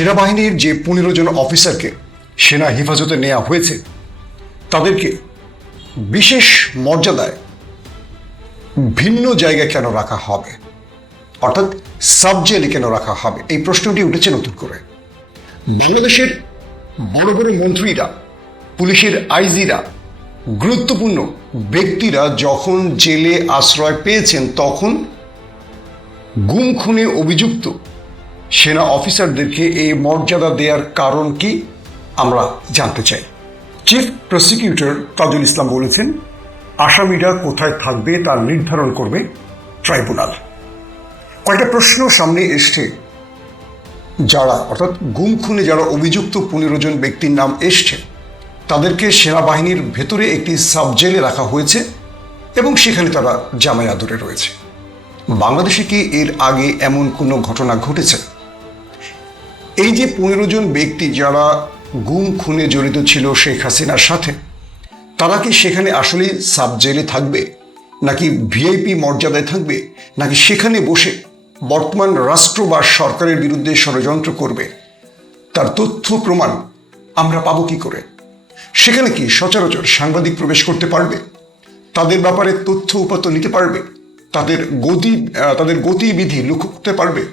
সেনাবাহিনীর যে পনেরো জন অফিসারকে সেনা হেফাজতে নেওয়া হয়েছে, তাদেরকে বিশেষ মর্যাদায় ভিন্ন জায়গায় কেন রাখা হবে? অর্থাৎ সাব জেলে কেন রাখা হবে? এই প্রশ্নটি উঠেছে নতুন করে। বাংলাদেশের বড় বড় মন্ত্রীরা, পুলিশের আইজিরা, গুরুত্বপূর্ণ ব্যক্তিরা যখন জেলে আশ্রয় পেয়েছেন, তখন গুম খুনে অভিযুক্ত সেনা অফিসারদেরকে এই মর্যাদা দেওয়ার কারণ কি আমরা জানতে চাই। চিফ প্রসিকিউটর তাজুল ইসলাম বলেছেন, আসামিরা কোথায় থাকবে তা নির্ধারণ করবে ট্রাইব্যুনাল। কয়েকটা প্রশ্ন সামনে এসছে। যারা, অর্থাৎ গুম খুনে যারা অভিযুক্ত পনেরো জন ব্যক্তির নাম এসছে, তাদেরকে সেনাবাহিনীর ভেতরে একটি সাব জেলে রাখা হয়েছে এবং সেখানে তারা জামাই আদরে রয়েছে। বাংলাদেশে কি এর আগে এমন কোনো ঘটনা ঘটেছে? এই যে পনেরো জন ব্যক্তি যারা গুম, খুনে জড়িত ছিল শেখ হাসিনার সাথে, তারা কি সেখানে আসলে সাব জেলে থাকবে? নাকি ভিআইপি মর্যাদায় থাকবে? নাকি সেখানে বসে বর্তমান রাষ্ট্র বা সরকারের বিরুদ্ধে ষড়যন্ত্র করবে? তার তথ্য প্রমাণ আমরা পাবো কি করে? সেখানে কি সচরাচর সাংবাদিক প্রবেশ করতে পারবে? তাদের ব্যাপারে তথ্য উপাত্ত নিতে পারবে? তাদের গতি তাদের গতিবিধি লক্ষ্য করতে পারবে?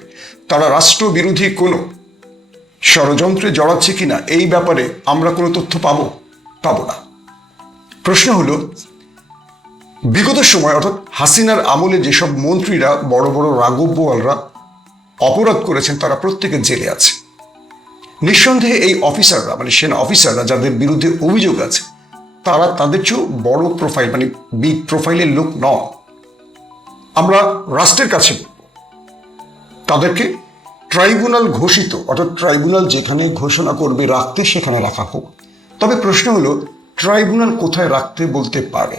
তারা রাষ্ট্রবিরোধী কোনো ষড়যন্ত্রে জড়াচ্ছে কিনা এই ব্যাপারে আমরা কোনো তথ্য পাবো পাবো না। প্রশ্ন হলো, বিগত সময় অর্থাৎ হাসিনার আমলে যেসব মন্ত্রীরা, বড় বড় রাঘব বোয়ালরা অপরাধ করেছেন, তারা প্রত্যেকে জেলে আছে। নিঃসন্দেহে এই অফিসাররা মানে সেনা অফিসাররা যাদের বিরুদ্ধে অভিযোগ আছে, তারা তাদের চেয়েও বড় প্রোফাইল মানে বিগ প্রোফাইলের লোক নয় আমরা রাষ্ট্রের কাছে তাদেরকে ট্রাইব্যুনাল ঘোষিত, অর্থাৎ ট্রাইব্যুনাল যেখানে ঘোষণা করবে রাখতে সেখানে রাখা হোক। তবে প্রশ্ন হলো, ট্রাইব্যুনাল কোথায় রাখতে বলতে পারে?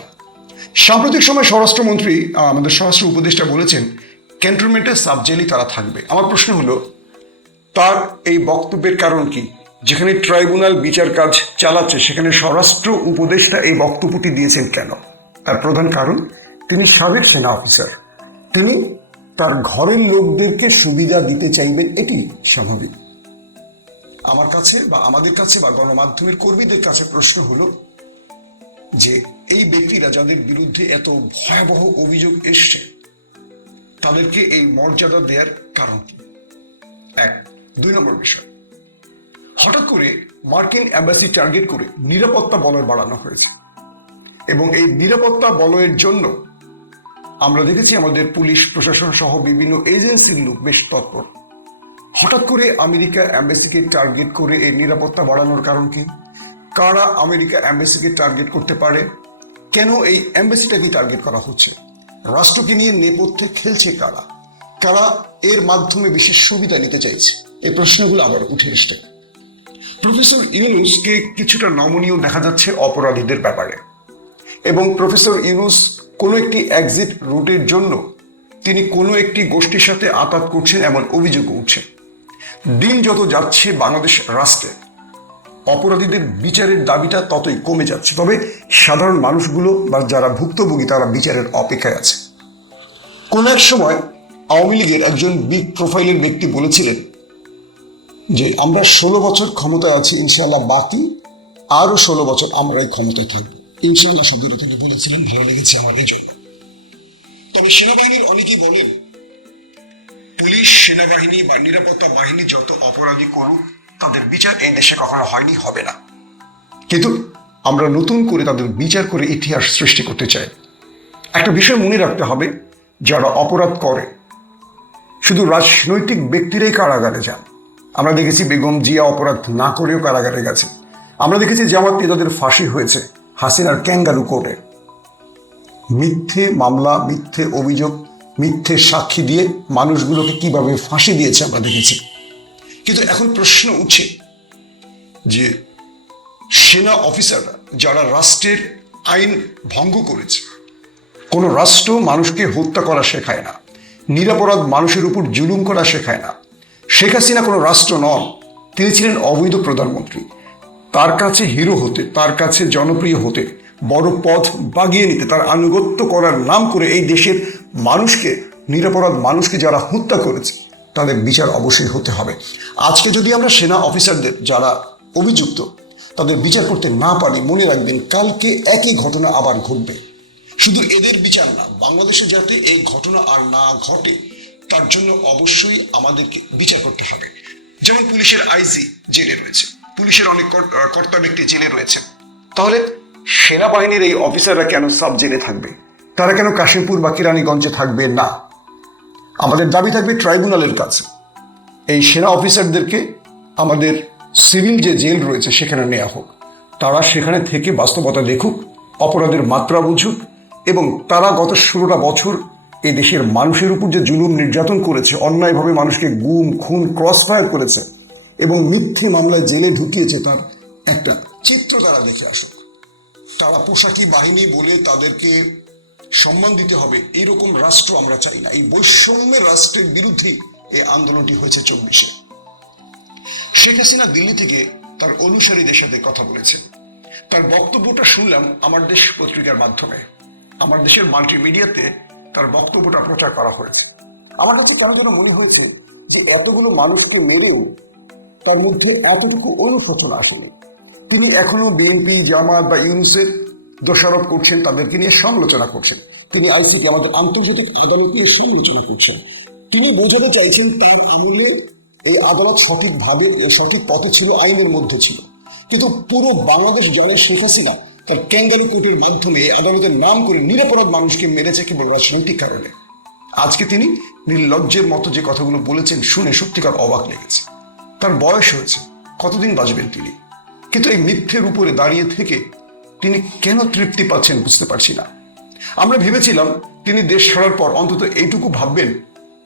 সাম্প্রতিক সময় স্বরাষ্ট্রমন্ত্রী আমাদের স্বরাষ্ট্র উপদেষ্টা বলেছেন ক্যান্টনমেন্টের সাব জেলই তারা থাকবে। আমার প্রশ্ন হলো, তার এই বক্তব্যের কারণ কি? যেখানে ট্রাইব্যুনাল বিচার কাজ চালাচ্ছে, সেখানে স্বরাষ্ট্র উপদেষ্টা এই বক্তব্যটি দিয়েছেন কেন? তার প্রধান কারণ, তিনি সাবেক সেনা অফিসার। তিনি তার ঘরের লোকদেরকে সুবিধা দিতে চাইবেন এটি স্বাভাবিক। আমার কাছে বা আমাদের কাছে বা গণমাধ্যমের কর্মীদের কাছে প্রশ্ন হলো যে, এই ব্যক্তিরা যাদের বিরুদ্ধে এত ভয়াবহ অভিযোগ এসছে, তাদেরকে এই মর্যাদা দেওয়ার কারণ কি? এক, দুই নম্বর বিষয়। হঠাৎ করে মার্কিন অ্যাম্বাসি টার্গেট করে নিরাপত্তা বলয় বাড়ানো হয়েছে এবং এই নিরাপত্তা বলয়ের জন্য আমরা দেখেছি আমাদের পুলিশ, প্রশাসন সহ বিভিন্ন এজেন্সির লোক বেশ তৎপর। হঠাৎ করে আমেরিকা অ্যাম্বাসিকে টার্গেট করে এর নিরাপত্তা বাড়ানোর কারণ কি? কারা আমেরিকা অ্যাম্বাসিকে টার্গেট করতে পারে? কেন এই অ্যাম্বাসিটাকে টার্গেট করা হচ্ছে? রাষ্ট্রকে নিয়ে নেপথ্যে খেলছে কারা? কারা এর মাধ্যমে বিশেষ সুবিধা নিতে চাইছে? এই প্রশ্নগুলো আবার উঠে এসছে। প্রফেসর ইউনুসকে কিছুটা নমনীয় দেখা যাচ্ছে অপরাধীদের ব্যাপারে। এবং প্রফেসর ইউনুস কোনো একটি এক্সিট রুটের জন্য তিনি কোনো একটি গোষ্ঠীর সাথে আতাত করছেন এমন অভিযোগ উঠছে। দিন যত যাচ্ছে বাংলাদেশ রাষ্ট্রে, অপরাধীদের বিচারের দাবিটা ততই কমে যাচ্ছে। তবে সাধারণ মানুষগুলো বা যারা ভুক্তভোগী, তারা বিচারের অপেক্ষায় আছে। কোন এক সময় আওয়ামী লীগের একজন বিগ প্রোফাইলের ব্যক্তি বলেছিলেন যে, আমরা ষোলো বছর ক্ষমতায় আছি, ইনশাআল্লাহ বাকি আরও ষোলো বছর আমরা এই ক্ষমতায় থাকব। ইনশাআল্লাহ শব্দটা তিনি বলেছিলেন, ভালো লেগেছে এই জন্য। তবে সেনাবাহিনীর অনেকেই বলেন, পুলিশ, সেনাবাহিনী বা নিরাপত্তা বাহিনী যত অপরাধী করুক, তাদের বিচার এই দেশে কখনো হয়নি, হবে না। কিন্তু আমরা নতুন করে তাদের বিচার করে ইতিহাস সৃষ্টি করতে চাই। একটা বিষয় মনে রাখতে হবে, যারা অপরাধ করে, শুধু রাজনৈতিক ব্যক্তিরাই কারাগারে যান। আমরা দেখেছি বেগম জিয়া অপরাধ না করেও কারাগারে গেছে। আমরা দেখেছি জামাত নেতাদের ফাঁসি হয়েছে। হাসিনার ক্যাঙ্গারু কোর্টে। মিথ্যে মামলা, মিথ্যে অভিযোগ, মিথ্যে সাক্ষী দিয়ে মানুষগুলোকে কীভাবে ফাঁসি দিয়েছে আমরা দেখেছি। কিন্তু এখন প্রশ্ন উঠছে যে সেনা অফিসাররা যারা রাষ্ট্রের আইন ভঙ্গ করেছে, কোনো রাষ্ট্র মানুষকে হত্যা করা শেখায় না, নিরাপরাধ মানুষের উপর জুলুম করা শেখায় না। শেখ হাসিনা কোনো রাষ্ট্র নন, তিনি ছিলেন অবৈধ প্রধানমন্ত্রী। তার কাছে হিরো হতে, তার কাছে জনপ্রিয় হতে, বড় পথ বাগিয়ে নিতে, তার আনুগত্য করার নাম করে এই দেশের মানুষকে, নিরাপরাধ মানুষকে যারা হত্যা করেছে, তাদের বিচার অবশ্যই হতে হবে। আজকে যদি আমরা সেনা অফিসারদের যারা অভিযুক্ত, তাদের বিচার করতে না পারি, মনে রাখবেন কালকে একই ঘটনা আবার ঘটবে। শুধু এদের বিচার না, বাংলাদেশে যাতে এই ঘটনা আর না ঘটে, তার জন্য অবশ্যই আমাদেরকে বিচার করতে হবে। যেমন পুলিশের আইজি জেলে রয়েছে। পুলিশের অনেক কর্তা ব্যক্তি জেলে রয়েছে তাহলে সেনাবাহিনীর এই অফিসাররা কেন সাব জেলে থাকবে? তারা কেন কাশিমপুর বা কিরানীগঞ্জে থাকবে? না। আমাদের দাবি থাকবে ট্রাইব্যুনালের কাছে। এই সেনা অফিসারদেরকে আমাদের সিভিল যে জেল রয়েছে সেখানে নেওয়া হোক। তারা সেখানে থেকে বাস্তবতা দেখুক, অপরাধের মাত্রা বুঝুক এবং তারা গত ষোলোটা বছর এই দেশের মানুষের উপর যে জুলুম নির্যাতন করেছে, অন্যায়ভাবে মানুষকে গুম, খুন ক্রস ফায়ার করেছে এবং মিথ্যে মামলায় জেলে ঢুকিয়েছে তার একটা চিত্র তারা দেখে আসুক। তারা পোশাকি বাহিনী বলে তাদেরকে সম্মান দিতে হবে এরকম রাষ্ট্র আমরা চাই না। এই বৈষম্যের রাষ্ট্রের বিরুদ্ধেই এই আন্দোলনটি হয়েছে চব্বিশে। শেখ হাসিনা দিল্লি থেকে তার অনুসারীদের সাথে কথা বলেছেন। তার বক্তব্যটা শুনলাম আমার দেশ পত্রিকার মাধ্যমে। আমার দেশের মাল্টিমিডিয়াতে তার বক্তব্যটা প্রচার করা হয়েছে। আমার কাছে কেন যেন মনে হয়েছে যে এতগুলো মানুষকে মেরেও তার মধ্যে এতটুকু অনুশোচনা আসেনি। তিনি এখনও বিএনপি, জামাত বা ইউনুসের দোষারোপ করছেন, তাদেরকে নিয়ে সমালোচনা করছেন। তিনি আইসিটি আমাদের আন্তর্জাতিক আদালতে সমালোচনা করছেন। তিনি বোঝাতে চাইছেন, তার আমলে এই আদালত সঠিকভাবে, এই সঠিক পথে ছিল, আইনের মধ্যে ছিল। কিন্তু পুরো বাংলাদেশ জানে শেখ তার ক্যাঙ্গারু কোর্টের মাধ্যমে আদালতের নাম করে নিরাপরাধ মানুষকে মেরেছে কেবল রাজনৈতিক কারণে। আজকে তিনি নির্লজ্জের মতো যে কথাগুলো বলেছেন, শুনে সত্যিকার অবাক লেগেছে। তার বয়স হয়েছে। কতদিন বাঁচবেন তিনি? কিন্তু এই মিথ্যের উপরে দাঁড়িয়ে থেকে তিনি কেন তৃপ্তি পাচ্ছেন বুঝতে পারছি না। আমরা ভেবেছিলাম তিনি দেশ ছাড়ার পর অন্তত এইটুকু ভাববেন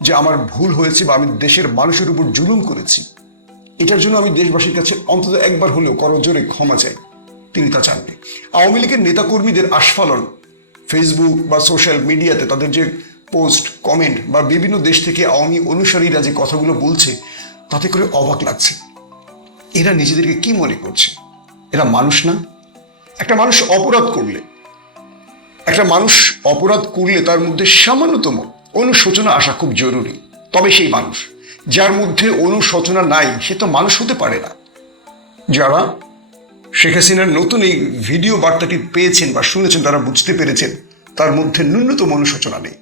যে আমার ভুল হয়েছে বা আমি দেশের মানুষের উপর জুলুম করেছি। এটার জন্য আমি দেশবাসীর কাছে অন্তত একবার হলেও করজোরে ক্ষমা চাই। তিনি তা চাননি। আওয়ামী লীগের নেতাকর্মীদের আস্ফালন ফেসবুক বা সোশ্যাল মিডিয়াতে তাদের যে পোস্ট কমেন্ট বা বিভিন্ন দেশ থেকে আওয়ামী অনুসারীরা যে কথাগুলো বলছে তাতে করে অবাক লাগছে। এরা নিজেদেরকে কি মনে করছে? এরা মানুষ না? একটা মানুষ অপরাধ করলে, একটা মানুষ অপরাধ করলে তার মধ্যে সামান্যতম অনুশোচনা আসা খুব জরুরি। তবে সেই মানুষ, যার মধ্যে অনুশোচনা নাই, সে তো মানুষ হতে পারে না। যারা শেখ হাসিনার নতুন এই ভিডিও বার্তাটি পেয়েছেন বা শুনেছেন, তারা বুঝতে পেরেছেন, তার মধ্যে ন্যূনতম অনুশোচনা নেই।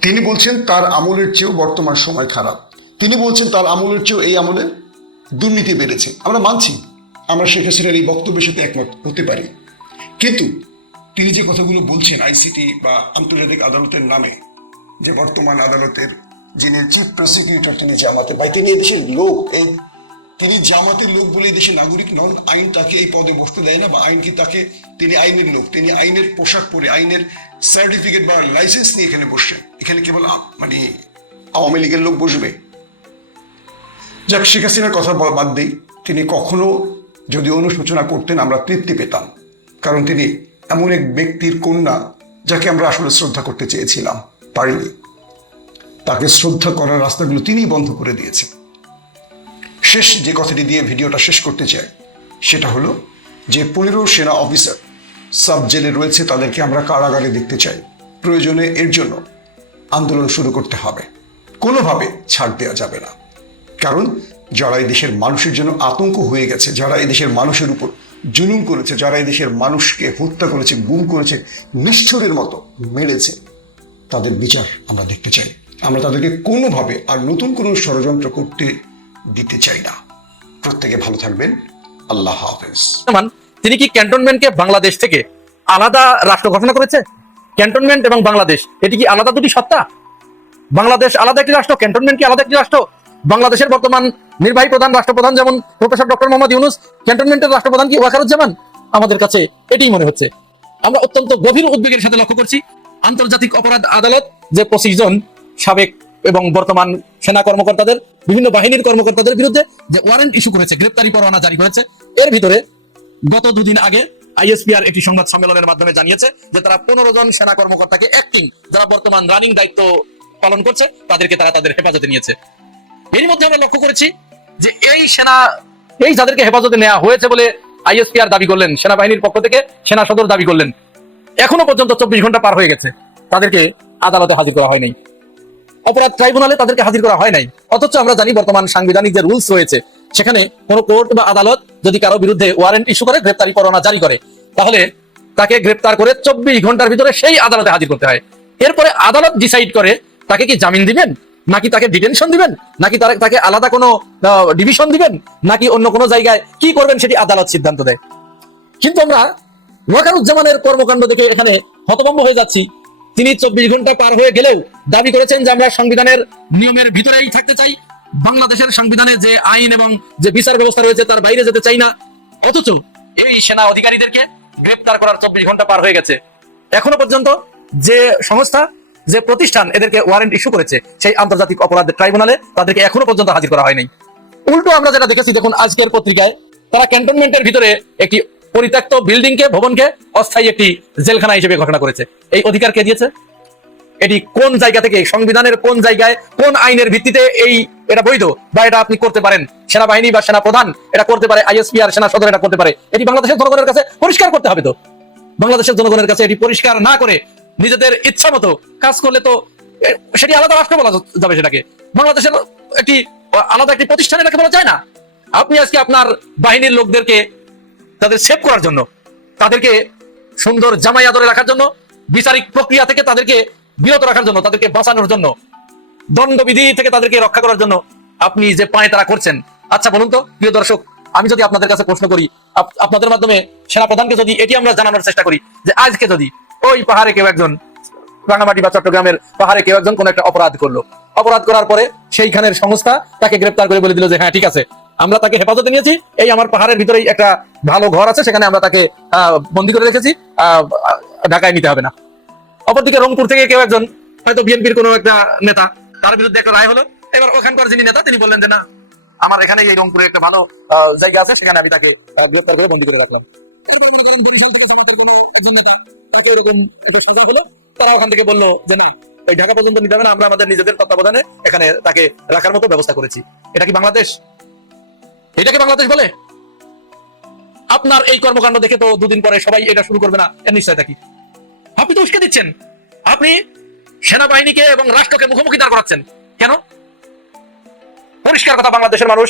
তিনি বলছেন, তার আমলের চেয়েও বর্তমান সময় খারাপ। তিনি বলছেন, তার আমলের চেয়েও এই আমলে দুর্নীতি বেড়েছে। আমরা মানছি, আমরা শেখ হাসিনার এই বক্তব্যের সাথে একমত হতে পারি। কিন্তু তিনি যে কথাগুলো বলছেন আইসিটি বা আন্তর্জাতিক আদালতের নামে, যে বর্তমান আদালতের যিনি চিফ প্রসিকিউটর তিনি জামাতে বা তিনি এদেশের লোক। এই তিনি জামাতের লোক বলে দেশের নাগরিক নন। আইন তাকে এই পদে বসতে দেয় না বা আইন কি তাকে, তিনি আইনের লোক। তিনি আইনের পোশাক পরে, আইনের সার্টিফিকেট বা লাইসেন্স নিয়ে এখানে বসছেন। এখানে কেবল মানে আওয়ামী লীগের লোক বসবে। যাক, শেখ হাসিনার কথা বাদ দিই। তিনি কখনো যদি অনুশোচনা করতেন, আমরা তৃপ্তি পেতাম। কারণ তিনি এমন এক ব্যক্তির কন্যা যাকে আমরা আসলে শ্রদ্ধা করতে চেয়েছিলাম, পারিনি। তাকে শ্রদ্ধা করার রাস্তাগুলো তিনিই বন্ধ করে দিয়েছেন। শেষ যে কথাটি দিয়ে ভিডিওটা শেষ করতে চাই, সেটা হলো যে পনেরো সেনা অফিসার সাব জেলে রয়েছে, তাদেরকে আমরা কারাগারে দেখতে চাই। প্রয়োজনে এর জন্য আন্দোলন শুরু করতে হবে। কোনোভাবে ছাড় দেওয়া যাবে না। কারণ যারা দেশের মানুষের জন্য আতঙ্ক হয়ে গেছে, যারা এই দেশের মানুষের উপর জুলুম করেছে, যারা এই দেশের মানুষকে হত্যা করেছে, গুম করেছে, নিষ্ঠুরের মতো মেরেছে, তাদের বিচার আমরা দেখতে চাই। আমরা তাদেরকে কোনোভাবে আর নতুন কোনো ষড়যন্ত্র করতে দিতে চাই না। প্রত্যেকে ভালো থাকবেন। আল্লাহ হাফেজ। তিনি কি ক্যান্টনমেন্টকে বাংলাদেশ থেকে আলাদা রাষ্ট্র ঘোষণা করেছে? ক্যান্টনমেন্ট এবং বাংলাদেশ, এটি কি আলাদা দুটি সত্তা? বাংলাদেশ আলাদা একটি রাষ্ট্র, ক্যান্টনমেন্ট কি আলাদা একটি রাষ্ট্র? বাংলাদেশের বর্তমান নির্বাহী প্রধান রাষ্ট্রপ্রধান যেমন প্রফেসর ডক্টর মোহাম্মদ ইউনুস, ক্যান্টনমেন্টের রাষ্ট্রপ্রধান কি ওয়াকারুজ্জামান? আমাদের কাছে এটাই মনে হচ্ছে। আমরা অত্যন্ত গভীর উদ্বেগের সাথে লক্ষ্য করছি। আন্তর্জাতিক অপরাধ আদালত যে পঁচিশ জন সাবেক এবং বর্তমান সেনা কর্মকর্তাদের, বিভিন্ন বাহিনীর কর্মকর্তাদের বিরুদ্ধে যে ওয়ারেন্ট ইস্যু করেছে, গ্রেপ্তারি পরোয়ানা জারি করেছে, এর ভিতরে গত দুদিন আগে আইএসপিআর একটি সংবাদ সম্মেলনের মাধ্যমে জানিয়েছে যে তারা পনেরো জন সেনা কর্মকর্তাকে অ্যাক্টিং যারা বর্তমান রানিং দায়িত্ব পালন করছে, তাদেরকে তারা তাদের হেফাজতে নিয়েছে। এর মধ্যে আমরা লক্ষ্য করেছি যে এই সেনা, এই যাদেরকে হেফাজতে নেওয়া হয়েছে বলে আইএসপিআর দাবি করলেন, সেনাবাহিনীর পক্ষ থেকে সেনা সদর দাবি করলেন। এখনও পর্যন্ত চব্বিশ ঘণ্টা পার হয়ে গেছে। তাদেরকে আদালতে হাজির করা হয়নি অপরাধ ট্রাইব্যুনালে তাদেরকে হাজির করা হয় নাই। অথচ আমরা জানি বর্তমান সাংবিধানিক যে রুলস রয়েছে, সেখানে কোনো কোর্ট বা আদালত যদি কারও বিরুদ্ধে ওয়ারেন্ট ইস্যু করে, গ্রেপ্তারি পরোয়ানা জারি করে, তাহলে তাকে গ্রেপ্তার করে চব্বিশ ঘণ্টার ভিতরে সেই আদালতে হাজির করতে হয়। এরপরে আদালত ডিসাইড করে, তাকে কি জামিন দিবেন? নাকি তাকে ডিটেনশন দিবেন? নাকি তাকে আলাদা কোনো ডিভিশন দিবেন? নাকি অন্য কোনো জায়গায় কি করবেন সেটি আদালত সিদ্ধান্ত দেয়। কিন্তু আমরা ওয়াকারুজ্জামানের কর্মকাণ্ড দেখে এখানে হতভম্ব হয়ে যাচ্ছি। তিনি চব্বিশ ঘণ্টা পার হয়ে গেলেও দাবি করেছেন যে আমরা সংবিধানের নিয়মের ভিতরেই থাকতে চাই। বাংলাদেশের সংবিধানে যে আইন এবং যে বিচার ব্যবস্থা রয়েছে তার বাইরে যেতে চাই না। অথচ এই সেনা অধিকারীদেরকে গ্রেপ্তার করার চব্বিশ ঘণ্টা পার হয়ে গেছে। এখনও পর্যন্ত যে সংস্থা যে প্রতিষ্ঠান এদেরকে ওয়ারেন্ট ইস্যু করেছে, সেই আন্তর্জাতিক অপরাধ ট্রাইব্যুনালে তাদেরকে এখনও পর্যন্ত হাজির করা হয়নি। উল্টো আমরা যেটা দেখেছি, দেখুন আজকের পত্রিকায়, তারা ক্যান্টনমেন্টের ভিতরে একটি পরিত্যক্ত বিল্ডিংকে ভবনকে অস্থায়ী একটি জেলখানা হিসেবে ঘোষণা করেছে। এই অধিকার কে দিয়েছে? এটি কোন জায়গা থেকে, সংবিধানের কোন জায়গায়, কোন আইনের ভিত্তিতে এই এটা বৈধ বা এটা আপনি করতে পারেন? সেনাবাহিনী বা সেনা প্রধান এটা করতে পারে আইএসপি আর সেনা সদর এটা করতে পারে। এটি বাংলাদেশের জনগণের কাছে পরিষ্কার করতে হবে তো। বাংলাদেশের জনগণের কাছে এটি পরিষ্কার না করে নিজেদের ইচ্ছা মতো কাজ করলে তো সেটি আলাদা রাষ্ট্র বলা যাবে সেটাকে। বাংলাদেশের একটি আলাদা একটি প্রতিষ্ঠান এটাকে বলা যায় না। আপনি আজকে আপনার বাহিনীর লোকদেরকে তাদের সেভ করার জন্য, তাদেরকে সুন্দর জামাই আদরে রাখার জন্য, বিচারিক প্রক্রিয়া থেকে তাদেরকে বিরত রাখার জন্য, তাদেরকে বাঁচানোর জন্য, দণ্ডবিধি থেকে তাদেরকে রক্ষা করার জন্য আপনি যে পায়ে তারা করছেন। আচ্ছা বলুন তো, প্রিয় দর্শক, আমি যদি আপনাদের কাছে প্রশ্ন করি, আপ- আপনাদের মাধ্যমে সেনাপ্রধানকে যদি এটি আমরা জানানোর চেষ্টা করি, যে আজকে যদি ওই পাহাড়ে কেউ একজন রাঙামাটি বা চট্টগ্রামের পাহাড়ে কেউ একজন কোন একটা অপরাধ করল। অপরাধ করার পরে সেইখানের সংস্থা তাকে গ্রেপ্তার করে বলে দিল যে হ্যাঁ ঠিক আছে, আমরা তাকে হেফাজতে নিয়েছি। এই আমার পাহাড়ের ভিতরেই একটা ভালো ঘর আছে, সেখানে আমরা তাকে বন্দি করে রেখেছি। ঢাকায় নিতে হবে না। অপরদিকে রংপুর থেকে কেউ একজন, হয়তো বিএনপির কোনো একটা নেতা, তার বিরুদ্ধে একটা রায় হলো। এবার ওখানকার যিনি নেতা, তিনি বললেন যে, না, আমার এখানে এই রংপুরে একটা ভালো জায়গা আছে, সেখানে আমি তাকে গ্রেপ্তার করে বন্দি করে রাখলাম। তাকে এরকম একটু সোজা হলো, তারা ওখান থেকে বলল যে না, এই ঢাকা পর্যন্ত নিতে হবে না, আমরা আমাদের নিজেদের তত্ত্বাবধানে এখানে তাকে রাখার মতো ব্যবস্থা করেছি। এটা কি বাংলাদেশ? এটাকে বাংলাদেশ বলে? আপনার এই কর্মকাণ্ড দেখে তো দুদিন পরে সবাই এটা শুরু করবে না, এর নিশ্চয়তা কি? আপনি তো উস্কে দিচ্ছেন। আপনি সেনাবাহিনীকে এবং রাষ্ট্রকে মুখোমুখি দাঁড় করাচ্ছেন। কেন? পরিষ্কার কথা, বাংলাদেশের মানুষ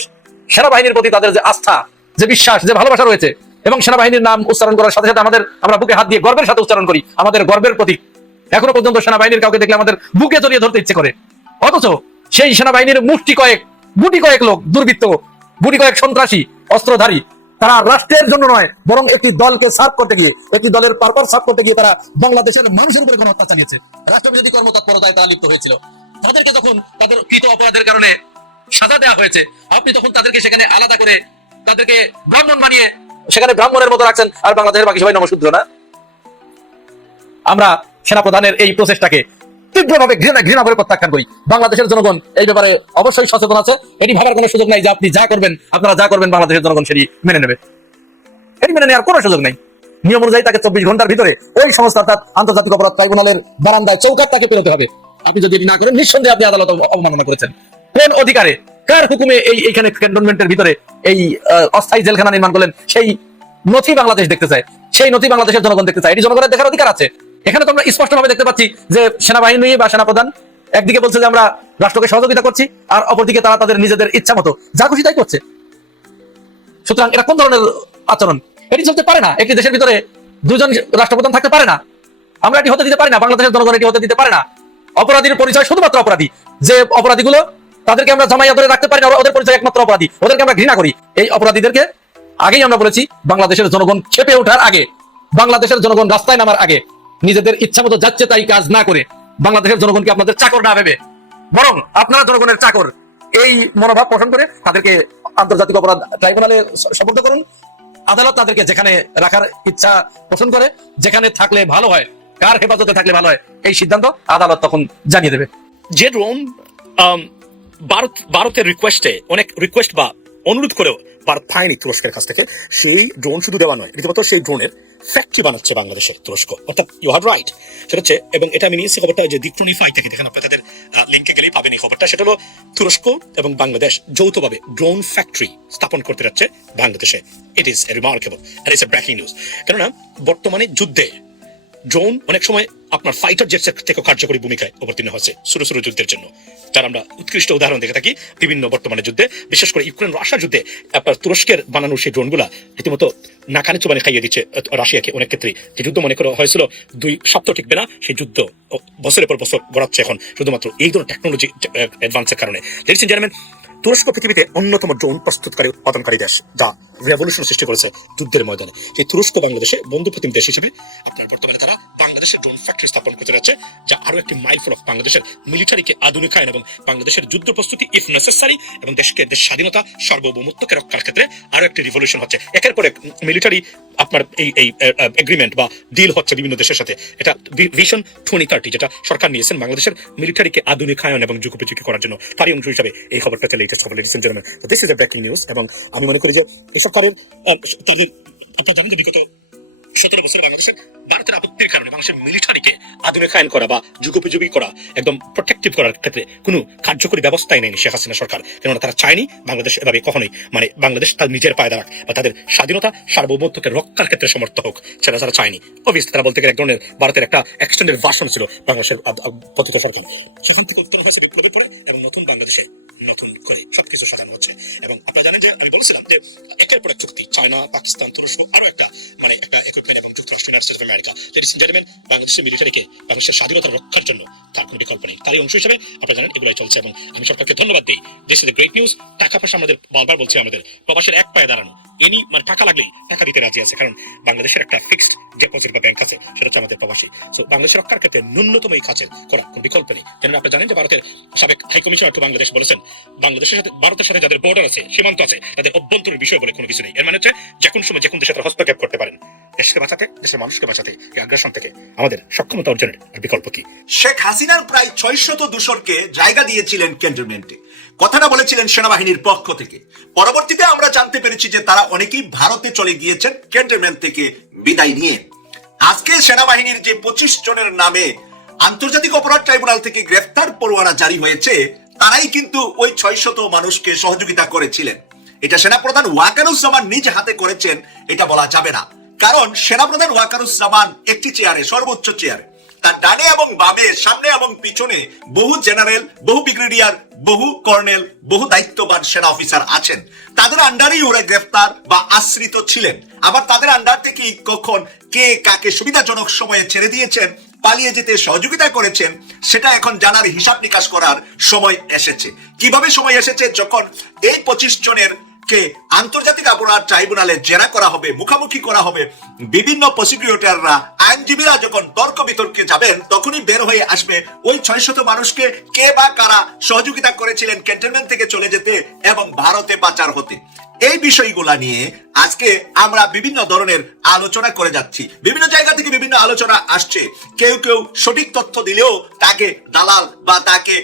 সেনাবাহিনীর প্রতি তাদের যে আস্থা, যে বিশ্বাস, যে ভালোবাসা রয়েছে এবং সেনাবাহিনীর নাম উচ্চারণ করার সাথে সাথে আমাদের, আমরা বুকে হাত দিয়ে গর্বের সাথে উচ্চারণ করি, আমাদের গর্বের প্রতীক। এখনও পর্যন্ত সেনাবাহিনীর কাউকে দেখলে আমাদের বুকে জড়িয়ে ধরতে ইচ্ছে করে। অথচ সেই সেনাবাহিনীর মুষ্টি কয়েক, গুটি কয়েক লোক, দুর্বৃত্ত, গুটি কয়েক সন্ত্রাসী, অস্ত্রধারী, তারা রাষ্ট্রের জন্য নয়, বরং একটি দলকে সার্ভ করতে গিয়ে, একটি দলের পারপার সার্ভ করতে গিয়ে তারা বাংলাদেশের মানুষের উপরে অত্যাচার চালিয়েছে রাষ্ট্রবিরোধী কর্মতৎপরতায় তারা লিপ্ত হয়েছিল। তাদেরকে যখন, তাদের কৃত অপরাধের কারণে সাজা দেওয়া হয়েছে, আপনি তখন তাদেরকে সেখানে আলাদা করে তাদেরকে ব্রাহ্মণ বানিয়ে সেখানে ব্রাহ্মণের মতো রাখছেন, আর বাংলাদেশের বাকি সবাই নমশূদ্র না? আমরা সেনাপ্রধানের এই প্রচেষ্টাকে তীব্রভাবে ঘৃণা ঘৃণা করে প্রত্যাখ্যান করি। বাংলাদেশের জনগণ এই ব্যাপারে অবশ্যই সচেতন আছে। এটি ভাবার কোনো সুযোগ নাই যে আপনি যা করবেন, আপনারা যা করবেন, বাংলাদেশের জনগণ সেটি মেনে নেবে। এটি মেনে নেওয়ার কোনো সুযোগ নাই। নিয়ম অনুযায়ী তাকে চব্বিশ ঘণ্টার ভিতরে ওই সংস্থা অর্থাৎ আন্তর্জাতিক অপরাধ ট্রাইব্যুনালের বারান্দায় চৌকাট তাকে পেরোতে হবে। আপনি যদি এটি না করেন, নিঃসন্দেহে আপনি আদালত অবমাননা করেছেন। কোন অধিকারে কার হুকুমে এই এইখানে ক্যান্টনমেন্টের ভিতরে এই অস্থায়ী জেলখানা নির্মাণ করলেন? সেই নথি বাংলাদেশ দেখতে চায়। সেই নথি বাংলাদেশের জনগণ দেখতে চায়। এটি জনগণের দেখার অধিকার আছে। এখানে তো আমরা স্পষ্টভাবে দেখতে পাচ্ছি যে সেনাবাহিনী বা সেনাপ্রধান একদিকে বলছে যে আমরা রাষ্ট্রকে সহযোগিতা করছি, আর অপরদিকে তারা তাদের নিজেদের ইচ্ছা মতো যা খুশি তাই করছে। সুতরাং এটা কোন ধরনের আচরণ? এটি চলতে পারে না। একটি দেশের ভিতরে দুজন রাষ্ট্রপ্রধান থাকতে পারে না। আমরা এটি হতে দিতে পারি না। বাংলাদেশের জনগণ এটি হতে দিতে পারে না। অপরাধীর পরিচয় শুধুমাত্র অপরাধী। যে অপরাধীগুলো তাদেরকে আমরা জামাইয়া ধরে রাখতে পারি না ওদের পরিচয় একমাত্র অপরাধী। ওদেরকে আমরা ঘৃণা করি। এই অপরাধীদেরকে আগেই আমরা বলেছি বাংলাদেশের জনগণ খেপে ওঠার আগে বাংলাদেশের জনগণ রাস্তায় নামার আগে নিজেদের ইচ্ছা মতো যাচ্ছে তাই কাজ না করে বাংলাদেশের জনগণকে আপনাদের চাকর না ভেবে। বরং আপনারা জনগণের চাকর। এই মনোভাব পোষণ করে তাদেরকে আন্তর্জাতিক অপরাধ ট্রাইব্যুনালে সমর্থ করুন। আদালত তাদেরকে যেখানে রাখার ইচ্ছা পোষণ করে যেখানে থাকলে ভালো হয় কার হেফাজতে থাকলে ভালো হয় এই সিদ্ধান্ত আদালত তখন জানিয়ে দেবে। যে আম, ভারত, ভারতের রিকোয়েস্টে অনেক রিকোয়েস্ট বা অনুরোধ করেও ভারত পায়নি তুরস্কের কাছ থেকে। সেই ড্রোন শুধু দেওয়া নয়, রীতিমতো সেই ড্রোনের ফ্যাক্টরি বানাচ্ছে বাংলাদেশে তুরস্ক। অর্থাৎ ইউ হ্যাভ রাইট সেটা হচ্ছে, এবং এটা আমি নিয়েছি খবরটা যে দিকটনিফাই থেকে, দেখেন আপনি তাদের লিঙ্কে গেলেই পাবেন এই খবরটা। সেটা হলো তুরস্ক এবং বাংলাদেশ যৌথভাবে ড্রোন ফ্যাক্টরি স্থাপন করতে যাচ্ছে বাংলাদেশে। ইট ইজ রিমার্কেবল আর ইটস এ ব্রেকিং নিউজ কেননা, বর্তমানে যুদ্ধে ড্রোন অনেক সময় আপনার ফাইটার জেট থেকে কার্যকরী ভূমিকায় অবতীর্ণ হয়েছে ছোট ছোট যুদ্ধের জন্য। যার আমরা উৎকৃষ্ট উদাহরণ দেখে থাকি, বিভিন্ন বর্তমানে যুদ্ধে, বিশেষ করে ইউক্রেন রাশিয়া যুদ্ধে, আপনার তুরস্কের বানানো সেই ড্রোনগুলা রীতিমতো নাকানে চুবানে খাইয়ে দিচ্ছে রাশিয়াকে অনেক ক্ষেত্রে যে যুদ্ধ মনে করা হয়েছিল, দুই সপ্তাহ টিকবে না, সেই যুদ্ধ বছরের পর বছর গড়াচ্ছে এখন। শুধুমাত্র এই ধরনের টেকনোলজি অ্যাডভান্সের কারণে। লেডিস জেন্টলম্যান তুরস্ক পৃথিবীতে অন্যতম ড্রোন প্রস্তুতকারী উৎপাদনকারী দেশ, যা রেভলিউশন সৃষ্টি করেছে যুদ্ধের ময়দানে। সেই তুরস্ক বাংলাদেশে বন্ধু প্রতিম দেশ হিসেবে আপনার বর্তমানে তারা বাংলাদেশের ড্রোন ফ্যাক্টরি স্থাপন করতে যাচ্ছে, যা আরও একটি মাইল ফল অফ বাংলাদেশের মিলিটারিকে আধুনিকায়ন এবং বাংলাদেশের যুদ্ধ প্রস্তুতি ইফ নেসেসারি এবং দেশকে দেশ স্বাধীনতা, সার্বভৌমত্বকে রক্ষার ক্ষেত্রে আরও একটি রিভলিউশন হচ্ছে। একের পর মিলিটারি আপনার এই এই এগ্রিমেন্ট বা ডিল হচ্ছে বিভিন্ন দেশের সাথে। এটা ভিশন টোয়েন্টি থার্টি যেটা সরকার নিয়েছেন বাংলাদেশের মিলিটারিকে আধুনিকায়ন এবং যুগোপযোগী করার জন্য। তারই অংশ হিসাবে এই খবরটা লেটেস্ট খবর ladies gentleman this is a breaking news এবং আমি মনে করি যে এই সরকারের তাদের, আপনারা জানেন যে বিগত সতেরো বাংলাদেশের, ভারতের আপত্তির কারণে মিলিটারিকে করা বা যুগোপযোগী করা, একদম প্রোটেক্টিভ করার ক্ষেত্রে কোনো কার্যকরী ব্যবস্থাই নেয়নি শেখ হাসিনা সরকার। কেননা তারা চায়নি বাংলাদেশ এভাবে কখনোই মানে বাংলাদেশ তার নিজের পায়ে দাঁড়াক বা তাদের স্বাধীনতা সার্বভৌমত্বকে রক্ষার ক্ষেত্রে সমর্থ হোক, সেটা তারা চায়নি। অবভিয়াসলি তারা বলতে গেলে এক ধরনের ভারতের একটা এক্সটেন্ডেড ভার্সন ছিল বাংলাদেশের পতিত সরকার। সেখান থেকে উত্তর হয়েছে বিপ্লবের পরে এবং নতুন বাংলাদেশে নতুন করে সবকিছু সাজানো হচ্ছে। এবং আপনারা জানেন যে আমি বলেছিলাম যে একের পর এক চুক্তি, চায়না, পাকিস্তান, তুরস্ক আরও একটা মানে একটা ইকুইপমেন্ট এবং যুক্তরাষ্ট্র united of America. Ladies gentleman বাংলাদেশের মিলিটারিকে বাংলাদেশের স্বাধীনতা রক্ষার জন্য তার কোনো বিকল্প নেই। তারই অংশ হিসেবে আপনারা জানেন এগুলাই চলছে এবং আমি সরকারকে ধন্যবাদ দিই। দিস ইজ গ্রেট নিউজ টাকা পয়সা আমাদের বারবার বলছি আমাদের প্রবাসের এক পায়ে দাঁড়ানো। এনি মানে টাকা লাগলেই টাকা দিতে রাজি আছে, কারণ বাংলাদেশের একটা ফিক্সড ডিপোজিট বা ব্যাংক আছে, সেটা হচ্ছে আমাদের প্রবাসী। সো বাংলাদেশের রক্ষার ক্ষেত্রে ন্যূনতম এই কাজের করার কোনো বিকল্প নেই। যেন আপনারা জানেন যে ভারতের সাবেক হাই কমিশনার টু বাংলাদেশ বলেছেন বাংলাদেশের সাথে ভারতের সাথে যাদের বর্ডার আছে, সীমান্ত আছে, তাদের অভ্যন্তরীণ বিষয় বলে কোনো কিছু নেই। এর মানে হচ্ছে যে কোনো সময় যে কোনো দেশে তারা হস্তক্ষেপ করতে পারেন। দেশকে বাঁচাতে, দেশের মানুষকে বাঁচাতে, এই আগ্রাসন থেকে আমাদের সক্ষমতা অর্জনের আর বিকল্প কি? শেখ হাসিনার প্রায় ছয়শত দূষরকে জায়গা দিয়েছিলেন ক্যান্টনমেন্টে। কথাটা বলেছিলেন সেনাবাহিনীর পক্ষ থেকে। পরবর্তীতে আমরা জানতে পেরেছি যে তারা অনেকেই ভারতে চলে গিয়েছেন ক্যান্টনমেন্ট থেকে বিদায় নিয়ে। আজকে সেনাবাহিনীর যে পঁচিশ জনের নামে আন্তর্জাতিক অপরাধ ট্রাইব্যুনাল থেকে গ্রেফতার পরোয়ানা জারি হয়েছে তারাই কিন্তু ওই ছয়শত মানুষকে সহযোগিতা করেছিলেন। এটা সেনাপ্রধান ওয়াকারুজ্জামান নিজ হাতে করেছেন, এটা বলা যাবে না। কারণ সেনাপ্রধান ওয়াকারুজ্জামান একটি চেয়ারে, সর্বোচ্চ চেয়ারে। তার ডানে এবং বামে, সামনে এবং পিছনে বহু জেনারেল, বহু ব্রিগেডিয়ার, বহু কর্নেল, বহু দায়িত্ববান সেনা অফিসার আছেন। তাদের আন্ডারেই ওরা গ্রেফতার বা আশ্রিত ছিলেন। আবার তাদের আন্ডার থেকেই কখন কে কাকে সুবিধাজনক সময়ে ছেড়ে দিয়েছেন পালিয়ে যেতে সহযোগিতা করেছেন, সেটা এখন জানার হিসাব নিকাশ করার সময় এসেছে। কীভাবে সময় এসেছে? যখন এই পঁচিশ জনের কে আন্তর্জাতিক অপরাধ ট্রাইব্যুনালে জেরা করা হবে, মুখোমুখি করা হবে, বিভিন্ন প্রসিকিউটররা, আইনজীবীরা যখন তর্ক বিতর্কে যাবেন, তখনই বের হয়ে আসবে ওই ছয় শত মানুষকে কে বা কারা সহযোগিতা করেছিলেন ক্যান্টনমেন্ট থেকে চলে যেতে এবং ভারতে পাচার হতে। এই বিষয়গুলা নিয়ে আজকে আমরা বিভিন্ন ধরনের আলোচনা করে যাচ্ছি। বিভিন্ন জায়গা থেকে বিভিন্ন আলোচনা আসছে। কেউ কেউ সঠিক তথ্য দিলেও তাকে দালাল বা তাকে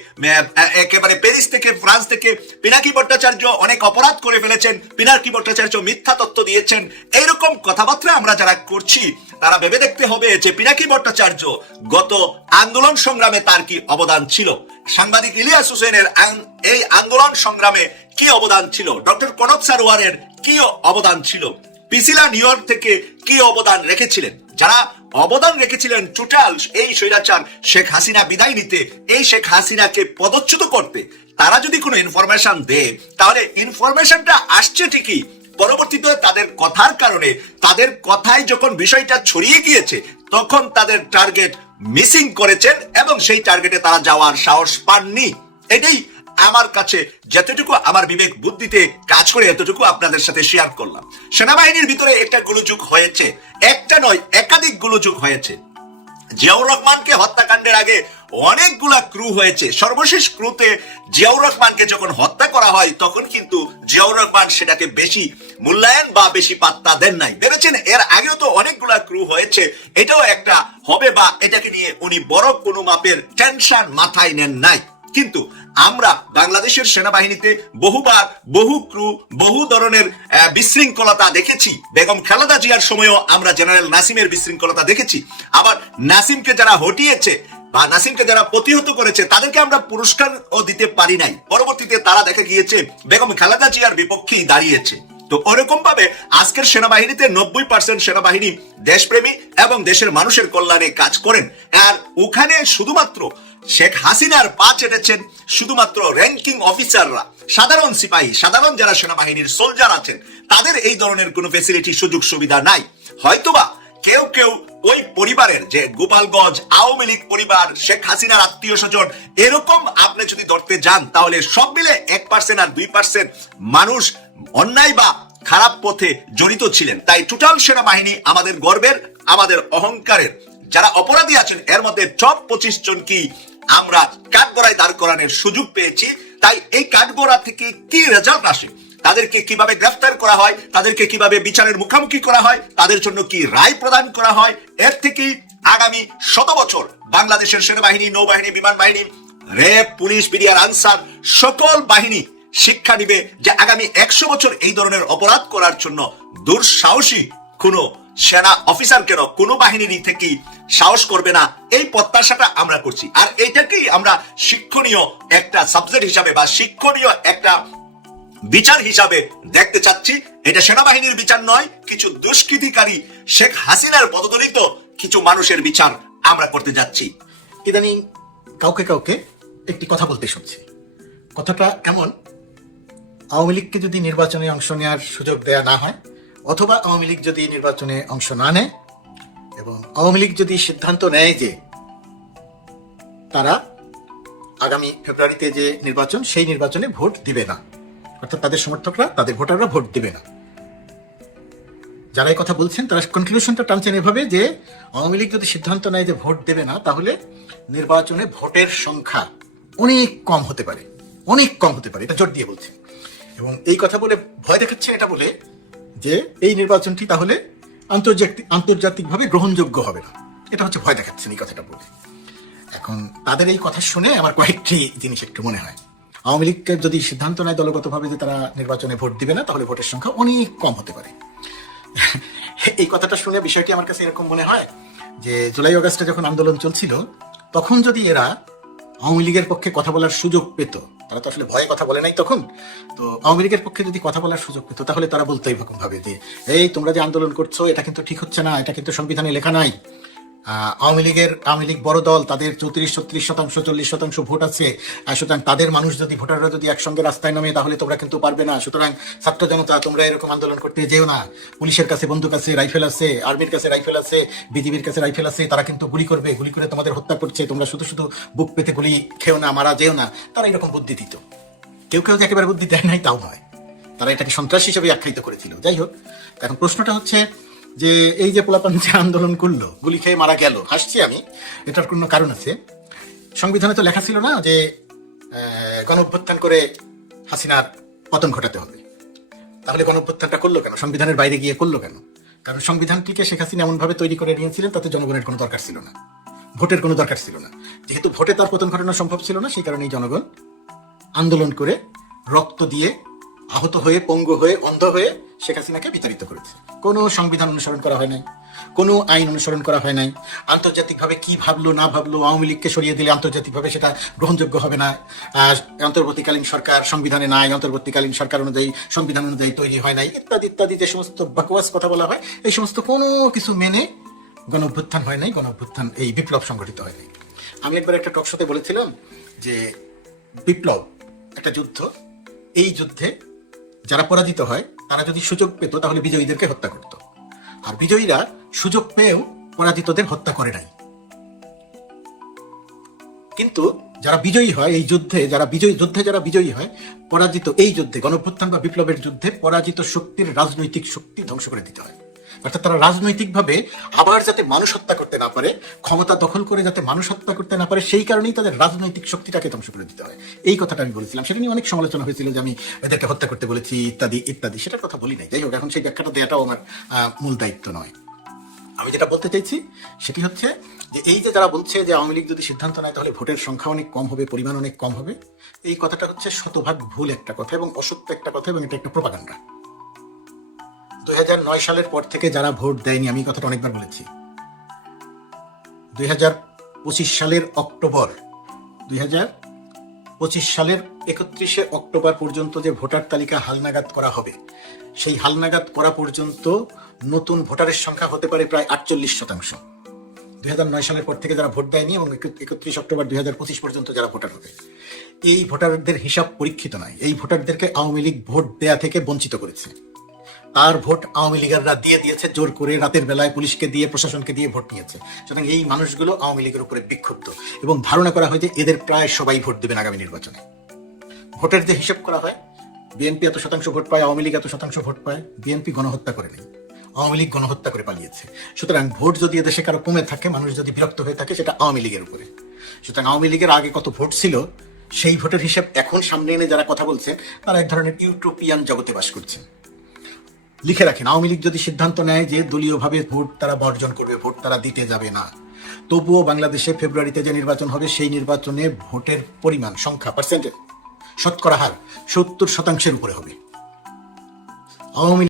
একেবারে প্যারিস থেকে, ফ্রান্স থেকে পিনাকি ভট্টাচার্য অনেক অপরাধ করে ফেলেছেন। পিনাকি ভট্টাচার্য মিথ্যা তথ্য দিয়েছেন। এইরকম কথাবার্তা আমরা যারা করছি তারা ভেবে দেখতে হবে যে পিনাকি ভট্টাচার্য গত আন্দোলন সংগ্রামে তার কি অবদান ছিল। সাংবাদিক ইলিয়াস হোসেনের এই আন্দোলন সংগ্রামে কি অবদান ছিল? ডক্টর কনক সারোয়ারের কি অবদান ছিল? পিসিলা নিউ ইয়র্ক থেকে কি অবদান রেখেছিলেন? যারা অবদান রেখেছিলেন টোটাল, এই স্বৈরাচার শেখ হাসিনা বিদায় নিতে, এই শেখ হাসিনাকে পদচ্যুত করতে, তারা যদি কোনো ইনফরমেশন দেয়, তাহলে ইনফরমেশনটা আসছে ঠিকই পরবর্তীতে তাদের কথার কারণে, তাদের কথায় যখন বিষয়টা ছড়িয়ে গিয়েছে, তখন তাদের টার্গেট মিসিং করেছেন এবং সেই টার্গেটে তারা যাওয়ার সাহস পাননি। এটাই আমার কাছে যতটুকু আমার বিবেক বুদ্ধিতে কাজ করে এতটুকু আপনাদের সাথে শেয়ার করলাম। সেনাবাহিনীর ভিতরে একটা গুলোযুগ হয়েছে। একটা নয়, একাধিক গুলোযুগ হয়েছে। জিয়াউর রহমানকে হত্যাকাণ্ডের আগে অনেকগুলা ক্রু হয়েছে। সর্বশেষ ক্রুতে জিয়াউর রহমানকে যখন হত্যা করা হয়, তখন কিন্তু জিয়াউর রহমান সেটাকে বেশি মূল্যায়ন বা বেশি পাত্তা দেন নাই। ভেবেছেন এর আগেও তো অনেকগুলা ক্রু হয়েছে, এটাও একটা হবে বা এটাকে নিয়ে উনি বড় কোনো মাপের টেনশন মাথায় নেন নাই। কিন্তু আমরা বাংলাদেশের সেনাবাহিনীতে বহুবার বহু ক্রু বহু ধরনের বিশৃঙ্খলতা দেখেছি। বেগম খালেদা জিয়ার সময়ও আমরা জেনারেল নাসিমের বিশৃঙ্খলতা দেখেছি। আবার নাসিমকে যারা হটিয়েছে বা নাসিমকে যারা প্রতিহত করেছে, তাদেরকে আমরা পুরস্কার ও দিতে পারি নাই। পরবর্তীতে তারা দেখা গিয়েছে, বেগম খালেদা জিয়ার বিপক্ষেই দাঁড়িয়েছে। তো ওরকম ভাবে আজকের সেনাবাহিনীতে নব্বই পার্সেন্ট সেনাবাহিনী দেশপ্রেমী এবং দেশের মানুষের কল্যাণে কাজ করেন। আর ওখানে শুধুমাত্র শেখ হাসিনার পা চেটেছেন শুধুমাত্র র্যাঙ্কিং অফিসাররা সাধারণ সিপাহী, সাধারণ যারা সেনাবাহিনীর সোলজার আছেন, তাদের এই ধরনের কোনো ফেসিলিটি সুযোগ, সুবিধা নাই। হয়তোবা কেউ কেউ ওই পরিবারের যে গোপালগঞ্জ আওয়ামী লীগ পরিবার, শেখ হাসিনার আত্মীয় স্বজন, এরকম আপনি যদি ধরতে যান, তাহলে সব মিলে এক পার্সেন্ট আর দুই পার্সেন্ট মানুষ অন্যায় বা খারাপ পথে জড়িত ছিলেন। তাই টোটাল সেনাবাহিনী আমাদের গর্বের, আমাদের অহংকারের। যারা অপরাধী আছেন, এর মধ্যে টপ পঁচিশ জন কি আমরা কাঠগড়ায় দাঁড় করানোর সুযোগ পেয়েছি। তাই এই কাঠগড়া থেকে কি রেজাল্ট আসে? তাদেরকে কীভাবে গ্রেফতার করা হয়? তাদেরকে কীভাবে বিচারের মুখোমুখি করা হয়? তাদের জন্য কি রায় প্রদান করা হয়? এর থেকে আগামী শত বছর বাংলাদেশের সেনাবাহিনী, নৌবাহিনী, বিমান বাহিনী র্যাব পুলিশ, বিডিআর, আনসার, সকল বাহিনী শিক্ষা নিবে যে আগামী একশো বছর এই ধরনের অপরাধ করার জন্য দুঃসাহসী কোনো সেনা অফিসার কেন কোনো বাহিনীর থেকে সাহস করবে না? এই প্রত্যাশাটা আমরা করছি। আর এইটাকেই আমরা শিক্ষণীয় একটা সাবজেক্ট হিসাবে বা শিক্ষণীয় একটা বিচার হিসাবে দেখতে চাচ্ছি। এটা সেনাবাহিনীর বিচার নয়, কিছু দুষ্কৃতিকারী শেখ হাসিনার পদদলিত কিছু মানুষের বিচার আমরা করতে যাচ্ছি। ইদানিং কাউকে কাউকে একটি কথা বলতে শুনছি। কথাটা এমন আওয়ামী লীগকে যদি নির্বাচনে অংশ নেওয়ার সুযোগ দেয়া না হয় অথবা আওয়ামী লীগ যদি নির্বাচনে অংশ না নেয় এবং আওয়ামী লীগ যদি সিদ্ধান্ত নেয় যে তারা আগামী ফেব্রুয়ারিতে যে নির্বাচন, সেই নির্বাচনে ভোট দিবে না, অর্থাৎ তাদের সমর্থকরা, তাদের ভোটাররা ভোট দিবে না। যারা এই কথা বলছেন, তারা কনক্লুশনটা টানছেন এভাবে যে আওয়ামী লীগ যদি সিদ্ধান্ত নেয় যে ভোট দেবে না, তাহলে নির্বাচনে ভোটের সংখ্যা অনেক কম হতে পারে, অনেক কম হতে পারে, এটা জোর দিয়ে বলছেন এবং এই কথা বলে ভয় দেখাচ্ছেন এটা বলে যে এই নির্বাচনটি তাহলে আন্তর্জাতিক আন্তর্জাতিকভাবে গ্রহণযোগ্য হবে না। এটা হচ্ছে ভয় দেখাচ্ছেন এই কথাটা বলে। এখন তাদের এই কথা শুনে আমার কয়েকটি জিনিস একটু মনে হয়। আওয়ামী লীগকে যদি সিদ্ধান্ত নেয় দলগতভাবে যে তারা নির্বাচনে ভোট দিবে না, তাহলে ভোটের সংখ্যা অনেক কম হতে পারে। এই কথাটা শুনে বিষয়টি আমার কাছে এরকম মনে হয় যে জুলাই অগাস্টে যখন আন্দোলন চলছিল, তখন যদি এরা আওয়ামী লীগের পক্ষে কথা বলার সুযোগ পেত তারা তো আসলে ভয়ে কথা বলে নাই তখন। তো আওয়ামী লীগের পক্ষে যদি কথা বলার সুযোগ পেত, তাহলে তারা বলতো এইরকম ভাবে যে, এই তোমরা যে আন্দোলন করছ, এটা কিন্তু ঠিক হচ্ছে না, এটা কিন্তু সংবিধানে লেখা নাই। আওয়ামী লীগের, আওয়ামী লীগ বড় দল, তাদের চৌত্রিশ, ছত্রিশ শতাংশ, চল্লিশ শতাংশ ভোট আছে। সুতরাং তাদের মানুষ যদি, ভোটাররা যদি একসঙ্গে রাস্তায় নামে, তাহলে তোমরা কিন্তু পারবে না। সুতরাং ছাত্র জনতা, তোমরা এরকম আন্দোলন করতে যেও না। পুলিশের কাছে বন্দুক আছে, রাইফেল আছে, আর্মির কাছে রাইফেল আছে, বিজিবির কাছে রাইফেল আছে, তারা কিন্তু গুলি করবে, গুলি করে তোমাদের হত্যা করছে। তোমরা শুধু শুধু বুক পেতে গুলি খেও না, মারা যেও না। তারা এরকম বুদ্ধি দিত। কেউ কেউ যে একেবারে বুদ্ধি দেয় নাই, তাও নয়। তারা এটাকে সন্ত্রাস হিসেবে আখ্যায়িত করেছিল। যাই হোক এখন প্রশ্নটা হচ্ছে যে এই যে পোলাপান যে আন্দোলন করল গুলি খেয়ে মারা গেল হাসছি আমি। এটার কোনো কারণ আছে? সংবিধানে তো লেখা ছিল না যে আহ, গণঅভ্যুত্থান করে হাসিনার পতন ঘটাতে হবে। তাহলে গণ গণঅভ্যুত্থানটা করল কেন? সংবিধানের বাইরে গিয়ে করল কেন? কারণ সংবিধানটিকে শেখ হাসিনা এমনভাবে তৈরি করে নিয়েছিলেন তাতে জনগণের কোনো দরকার ছিল না। ভোটের কোনো দরকার ছিল না। যেহেতু ভোটে তার পতন ঘটানো সম্ভব ছিল না সেই কারণেই জনগণ আন্দোলন করে রক্ত দিয়ে আহত হয়ে পঙ্গু হয়ে অন্ধ হয়ে শেখ হাসিনাকে বিতাড়িত করেছে। কোনো সংবিধান অনুসরণ করা হয় নাই, কোনো আইন অনুসরণ করা হয় নাই। আন্তর্জাতিকভাবে কি ভাবলো, না ভাবলো, আওয়ামী লীগকে সরিয়ে দিলে আন্তর্জাতিকভাবে সেটা গ্রহণযোগ্য হবে না। অন্তর্বর্তীকালীন সরকার সংবিধানে নাই, অন্তর্বর্তীকালীন সরকার অনুযায়ী, সংবিধান অনুযায়ী তৈরি হয় নাই, ইত্যাদি ইত্যাদি যে সমস্ত বাকওয়াস কথা বলা হয়, এই সমস্ত কোনো কিছু মেনে গণ অভ্যুত্থান হয় নাই, গণ অভ্যুত্থান এই বিপ্লব সংগঠিত হয় নাই। আমি একবার একটা টক শোতে বলেছিলাম যে বিপ্লব, একটা যুদ্ধ, এই যুদ্ধে যারা পরাজিত হয় তারা যদি সুযোগ পেত, তাহলে বিজয়ীদেরকে হত্যা করত। আর বিজয়ীরা সুযোগ পেয়েও পরাজিতদের হত্যা করে নাই। কিন্তু যারা বিজয়ী হয় এই যুদ্ধে, যারা বিজয়ী, যুদ্ধে যারা বিজয়ী হয়, পরাজিত এই যুদ্ধে, গণভ্যুত্থান বা বিপ্লবের যুদ্ধে পরাজিত শক্তির রাজনৈতিক শক্তি ধ্বংস করে দিতে হয়। অর্থাৎ তারা রাজনৈতিকভাবে আবার যাতে মানুষ হত্যা করতে না পারে, ক্ষমতা দখল করে যাতে মানুষ হত্যা করতে না পারে, সেই কারণেই তাদের রাজনৈতিক শক্তিটাকে ধ্বংস করে দিতে হয়। এই কথাটা আমি বলেছিলাম। সেটা নিয়ে অনেক সমালোচনা হয়েছিল যে আমি এদেরকে হত্যা করতে বলেছি, ইত্যাদি ইত্যাদি। সেটার কথা বলি নাই। যাই হোক, এখন সেই ব্যাখ্যাটা দেওয়াটাও আমার মূল দায়িত্ব নয়। আমি যেটা বলতে চাইছি, সেটি হচ্ছে যে এই যে যারা বলছে যে আওয়ামী লীগ যদি সিদ্ধান্ত নেয়, তাহলে ভোটের সংখ্যা অনেক কম হবে, পরিমাণ অনেক কম হবে। এই কথাটা হচ্ছে শতভাগ ভুল একটা কথা এবং অসত্য একটা কথা এবং এটা একটা প্রপাগান্ডা দুই সালের পর থেকে যারা ভোট দেয়নি, আমি কথাটা অনেকবার বলেছি। দুই হাজার পঁচিশ সালের অক্টোবর, দুই হাজার পঁচিশ সালের একত্রিশে অক্টোবর পর্যন্ত যে ভোটার তালিকা হালনাগাদ করা হবে, সেই হালনাগাদ করা পর্যন্ত নতুন ভোটারের সংখ্যা হতে পারে প্রায় আটচল্লিশ শতাংশ। দুই হাজার নয় সালের পর থেকে যারা ভোট দেয়নি এবং একত্রিশ অক্টোবর দুই হাজার পঁচিশ পর্যন্ত যারা ভোটার হবে, এই ভোটারদের হিসাব পরীক্ষিত নয়, এই ভোটারদেরকে আওয়ামী লীগ ভোট দেয়া থেকে বঞ্চিত করেছে। তার ভোট আওয়ামী লীগাররা দিয়ে দিয়েছে, জোর করে রাতের বেলায় পুলিশকে দিয়ে, প্রশাসনকে দিয়ে ভোট নিয়েছে। সুতরাং এই মানুষগুলো আওয়ামী লীগের উপরে বিক্ষুব্ধ এবং ধারণা করা হয় যে এদের প্রায় সবাই ভোট দেবেন আগামী নির্বাচনে। ভোটের যে হিসেব করা হয়, বিএনপি এত শতাংশ ভোট পায়, আওয়ামী লীগ এত শতাংশ ভোট পায়, বিএনপি গণহত্যা করে নেই। আওয়ামী লীগ গণহত্যা করে পালিয়েছে। সুতরাং ভোট যদি এদেশে কারও কমে থাকে, মানুষ যদি বিরক্ত হয়ে থাকে, সেটা আওয়ামী লীগের উপরে। সুতরাং আওয়ামী লীগের আগে কত ভোট ছিল, সেই ভোটের হিসেব এখন সামনে এনে যারা কথা বলছেন, তারা এক ধরনের ইউটোপিয়ান জগতে বাস করছেন। লিখে রাখেন। আওয়ামী লীগ যদি সিদ্ধান্ত নেয় যে দলীয়ভাবে ভোট তারা বর্জন করবে, ভোট তারা দিতে যাবে না। তবুও বাংলাদেশে ফেব্রুয়ারিতে যে নির্বাচন হবে, সেই নির্বাচনে ভোটের পরিমাণ, সংখ্যা পার্সেন্টেজ শতকরা হার সত্তর শতাংশের উপরে হবে। আওয়ামী